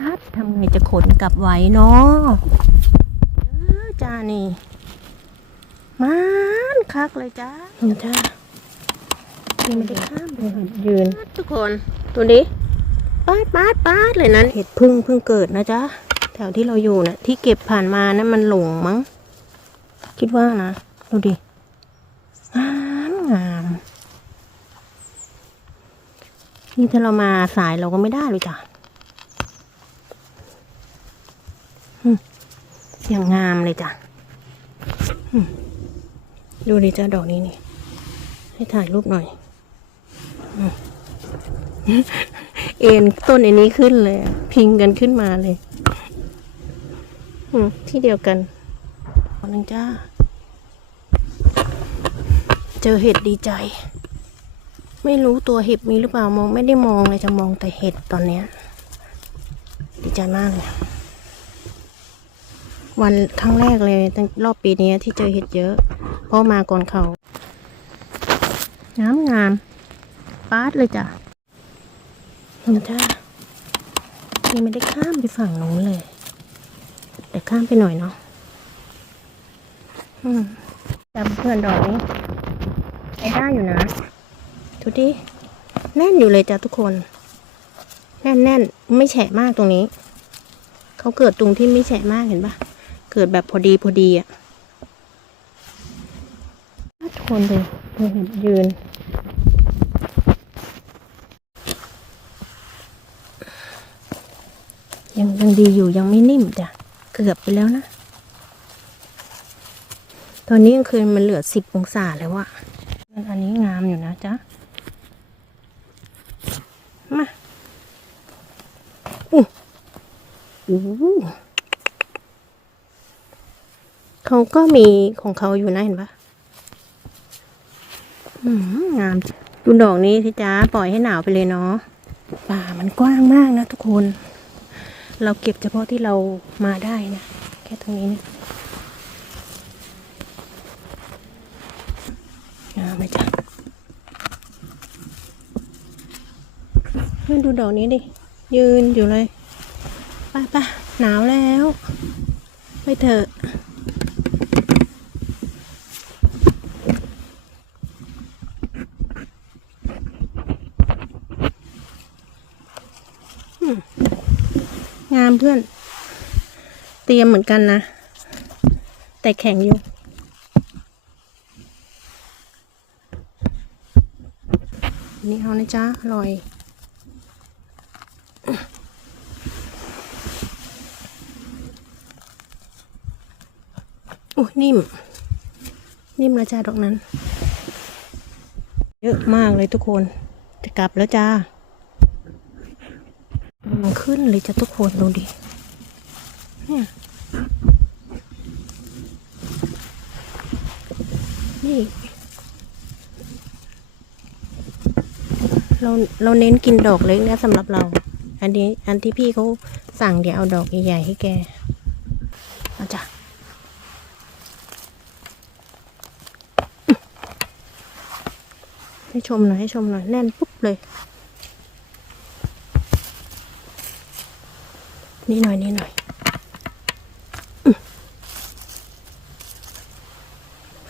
ครับทำไงจะขนกลับไหวเนาะเออจ้านี่มานคักเลยจ้านี่จ้ายังไม่ได้ข้ามเลยยืน ทุกคนตัวนี้ปาดปาดปาดเลยนั้นเห็ดพึ่งเพิ่งเกิดนะจ๊ะแถวที่เราอยู่นะที่เก็บผ่านมานะมันหลงมั้ง คิดว่านะ ดูดิงามงาม นี่ถ้าเรามาสายเราก็ไม่ได้เลยจ้ะอืม อย่างงามเลยจ้ะดูดิจ้าดอกนี้นี่ ให้ถ่ายรูปหน่อยอเอ็นต้นอันนี้ขึ้นเลย พิงกันขึ้นมาเลยที่เดียวกันขอหนึ่งจ้า เจอเห็ดดีใจ ไม่รู้ตัวเห็บมีหรือเปล่ามองไม่ได้มองเลยจะมองแต่เห็ดตอนเนี้ย ดีใจมากเลย วันครั้งแรกเลยตั้งรอบปีนี้ที่เจอเห็ดเยอะ เพราะมาก่อนเขางามงามปาดเลยจ้ะนี่จ้ายังไม่ได้ข้ามไปฝั่งนู้นเลย แต่ข้ามไปหน่อยเนาะจำเพื่อนดอกนี้ใช้ได้อยู่นะดูดิแน่นอยู่เลยจ้ะทุกคน แน่นแน่นไม่แฉะมากตรงนี้ เขาเกิดตรงที่ไม่แฉะมากเห็นปะ เกิดแบบพอดีพอดีอะทุกคนดูดูเห็นยืน ยังยังดีอยู่ยังไม่นิ่มจ้ะ เกือบไปแล้วนะ ตอนนี้กลางคืนมันเหลือสิบองศาแล้วอะอันนี้งามอยู่นะจ๊ะ มาอู้อู้ เขาก็มีของเขาอยู่นะเห็นปะงามจ้ะดูดอกนี้สิจ้าปล่อยให้หนาวไปเลยเนาะป่ามันกว้างมากนะทุกคน เราเก็บเฉพาะที่เรามาได้นะแค่ตรงนี้นะงามไหมจ๊ะเพื่อนดูดอกนี้ดิ ยืนอยู่เลย ไปไปหนาวแล้ว ไปเถอะ อืมงาม เพื่อนเตรียมเหมือนกันนะ แต่แข็งอยู่ นี่เอานะจ๊ะอร่อยโอ้ยนิ่ม นิ่มแล้วจ้าดอกนั้น เยอะมากเลยทุกคน จะกลับแล้วจ้า ขึ้นเลยจ้ะทุกคนดูดิ เนี่ยนี่เราเราเน้นกินดอกเล็กนะสำหรับเรา อันนี้อันที่พี่เขาสั่งเดี๋ยวเอาดอกใหญ่ๆให้แกเอาจ้ะให้ชมหน่อยให้ชมหน่อยแน่นปุ๊บเลย นี่หน่อยนี่หน่อยอ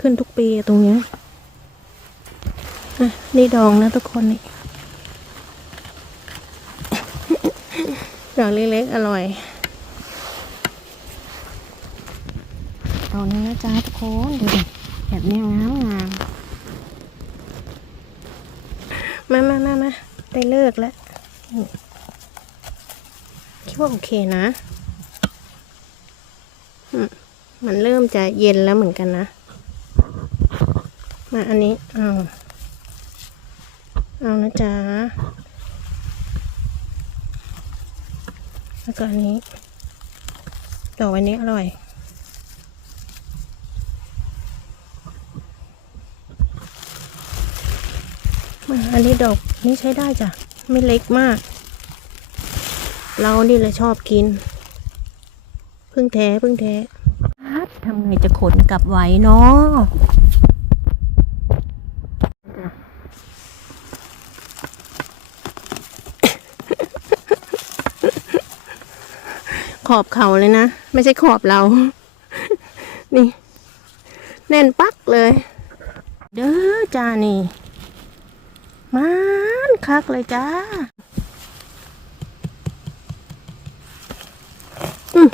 ขึ้นทุกปีตรงนี้นี่ดองนะทุกคนนี่ดอกเล็กๆ อร่อยดอกนี้นะจ๊ะทุกคนดูดิแบบนี้งามงามมามามามาได้เลิกแล้ว คิดว่าโอเคนะมันเริ่มจะเย็นแล้วเหมือนกันนะ มาอันนี้ เอาเอานะจ๊ะ แล้วก็อันนี้ดอกอันนี้อร่อย มาอันนี้ดอกนี้ใช้ได้จ้ะ ไม่เล็กมาก เรานี่แหละชอบกิน พึ่งแท้พึ่งแท้ทำไงจะขนกลับไหวเนาะขอบเขาเลยนะ ไม่ใช่ขอบเรา นี่ แน่นปักเลย เด้อจ้านี่ มานคักเลยจ้าอืมส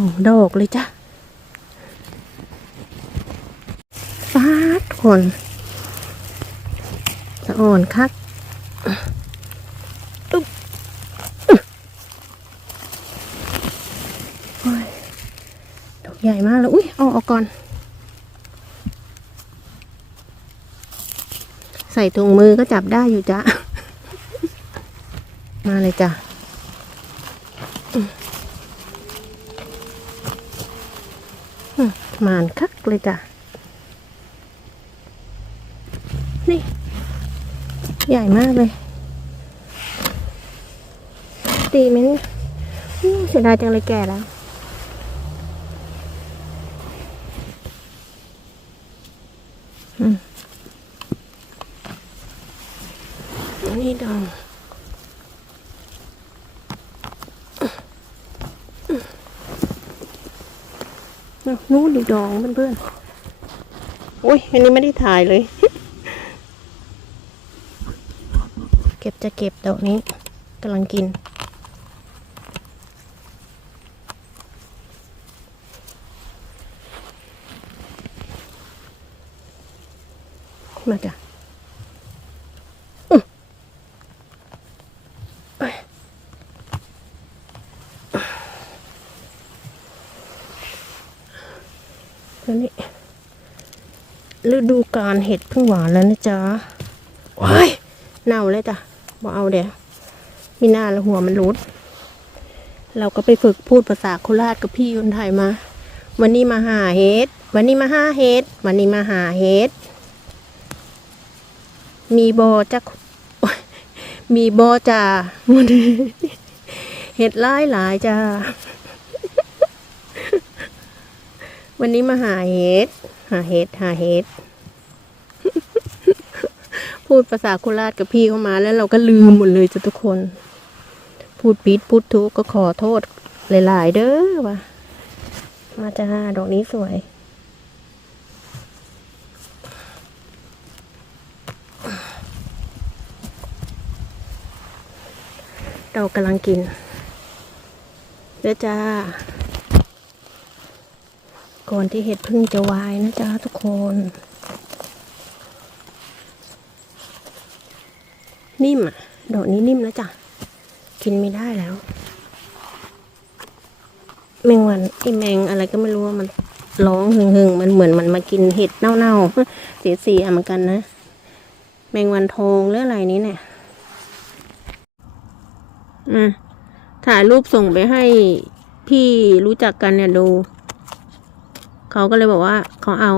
องดอกเลยจ้ะฟาดคนสะอ่อนคักอุ๊บอุ๊บโอ้ยดอกใหญ่มากเลยอุ้ยเอาออกก่อน ใส่ถุงมือก็จับได้อยู่จ้ะ มาเลยจ้ะอืมอื มานคักเลยจ้ะ นี่ ใหญ่มากเลย ตีไหมเนี่ยเสียดายจังเลยแก่แล้วอืมนี่ดอง นู้นดูดองเพื่อนๆโอ้ยอันนี้ไม่ได้ถ่ายเลย เก็บจะเก็บดอกนี้กำลังกิน มาจ้ะ แล้วนี่ ฤดูการเห็ดเพิ่งหวานแล้วนะจ๊ะว้ายเน่าเลยจ้ะบอเอาเดี๋ยวมีหน้าแล้วหัวมันรุด เราก็ไปฝึกพูดภาษาโคราชกับพี่คนไทยมา วันนี้มาหาเห็ด วันนี้มาหาเห็ด วันนี้มาหาเห็ด มีบอจะโอ๊ยมีบอจ้าวันนี้เห็ดหลายหลายจ้า วันนี้มาหาเห็ด หาเห็ดหาเห็ดพูดภาษาโคราชกับพี่เข้ามาแล้วเราก็ลืมหมดเลยจ้ะทุกคน พูดปิดพูดทุกก็ขอโทษหลาย ๆ เด้อว่ะมาจ้าดอกนี้สวยเรากำลังกินเด้อจ้า ก่อนที่เห็ดพึ่งจะวายนะจ๊ะทุกคน นิ่มอะ ดอกนี้นิ่มแล้วจ้ะกินไม่ได้แล้ว แมงวันไอแมงอะไรก็ไม่รู้ว่ามันร้องหึงหึงมันเหมือนมันมากินเห็ดเน่าๆเสียเสียๆเหมือนกันนะ แมงวันทองหรืออะไรนี้เนี่ยอืมถ่ายรูปส่งไปให้พี่รู้จักกันเนี่ยดู เขาก็เลยบอกว่าเขาเอา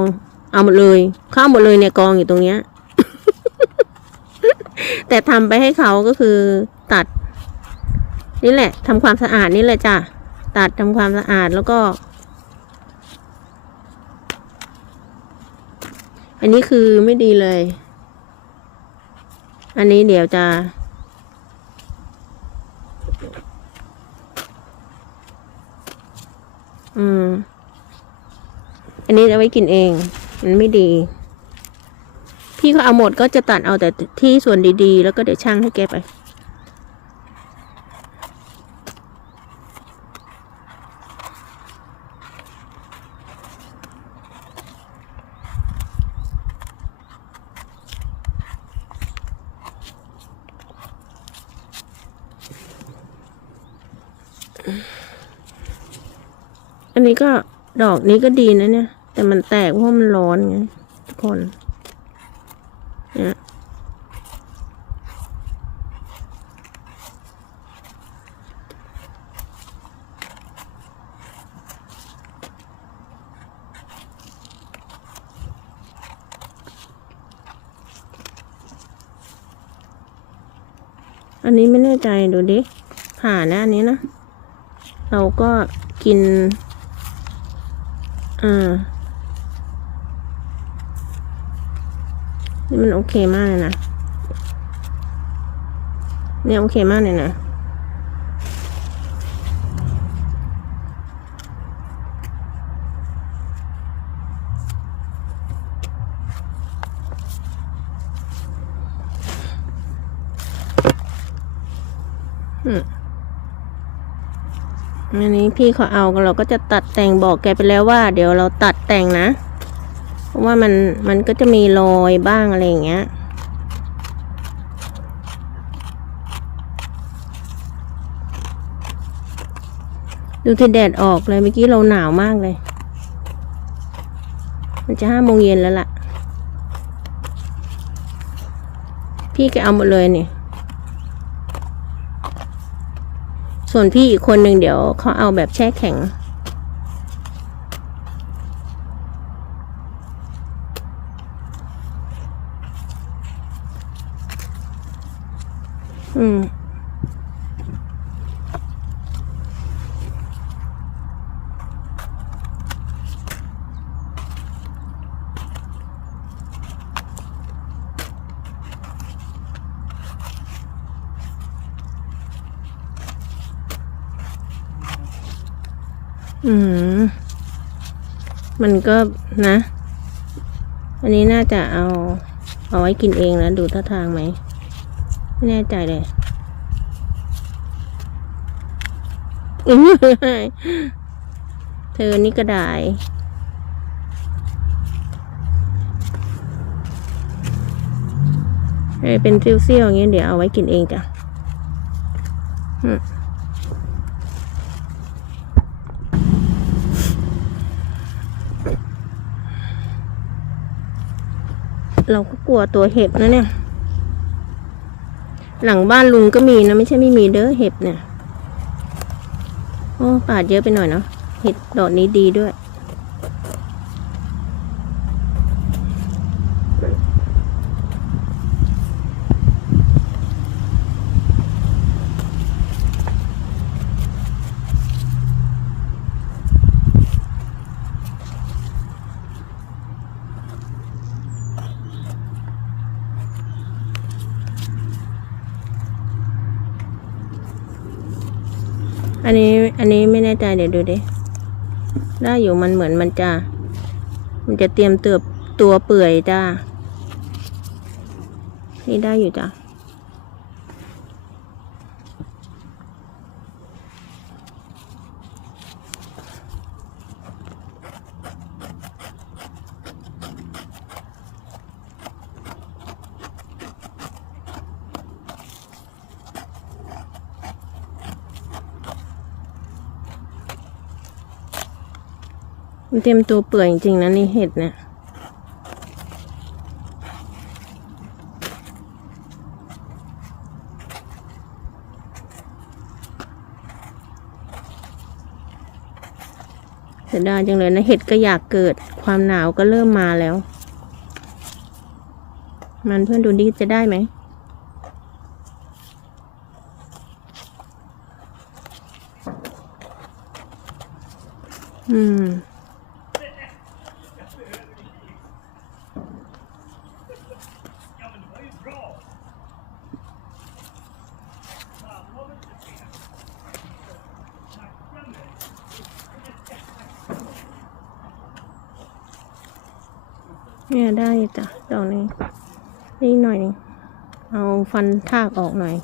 เอาหมดเลยเขาเอาหมดเลยเนี่ยกองอยู่ตรงเนี้ย แต่ทำไปให้เขาก็คือตัด นี่แหละทำความสะอาดนี่แหละจ้ะตัดทำความสะอาดแล้วก็ อันนี้คือไม่ดีเลย อันนี้เดี๋ยวจะอืม อันนี้จะไว้กินเอง มันไม่ดี พี่เขาเอาหมดก็จะตัดเอาแต่ที่ส่วนดีๆ แล้วก็เดี๋ยวช่างให้แกไป อันนี้ก็ดอกนี้ก็ดีนะเนี่ย แต่มันแตกเพราะมันร้อนไงทุกคน เนี่ยอันนี้ไม่แน่ใจดูดิ ผ่านนะอันนี้นะ เราก็กิน อ่า นี่มันโอเคมากเลยนะ เนี่ยโอเคมากเลยนะอืมอันนี้พี่เขาเอาเราก็จะตัดแต่งบอกแกไปแล้วว่า เดี๋ยวเราตัดแต่งนะ เพราะว่ามันมันก็จะมีรอยบ้างอะไรอย่างเงี้ย ดูที่แดดออกเลยเมื่อกี้เราหนาวมากเลย มันจะห้าโมงเย็นแล้วล่ะ พี่แกเอาหมดเลยเนี่ยส่วนพี่อีกคนหนึ่งเดี๋ยวเขาเอาแบบแช่แข็ง อืมอืม มันก็นะ อันนี้น่าจะเอา เอาไว้กินเองนะดูท่าทางไหม ไม่แน่ใจเลยเธอนี่ก็ได้เอ้ยเป็นเซี่ยวๆอย่างเงี้ยเดี๋ยวเอาไว้กินเองจ้ะเราก็กลัวตัวเห็บนะเนี่ย หลังบ้านลุงก็มีนะไม่ใช่ไม่มีเด้อเห็บเนี่ย โอ้ปาดเยอะไปหน่อยเนาะเห็ดดอกนี้ดีด้วย นนี้อันนี้ไม่แน่ใจเดี๋ยวดูดิได้อยู่มันเหมือนมันจะ มันจะเตรียมเตือบตัวเปื่อยจ้านี่ได้อยู่จ้ะ มันเตรียมตัวเปื่อยจริงๆนะนี่เห็ดเนี่ยเสียดายจังเลยนะเห็ดก็อยากเกิดความหนาวก็เริ่มมาแล้ว มันเพื่อนดูดิจะได้ไหมอืม เนี่ยได้จ้ะดอกนี้นี่หน่อยนึงเอาฟันทากออกหน่อย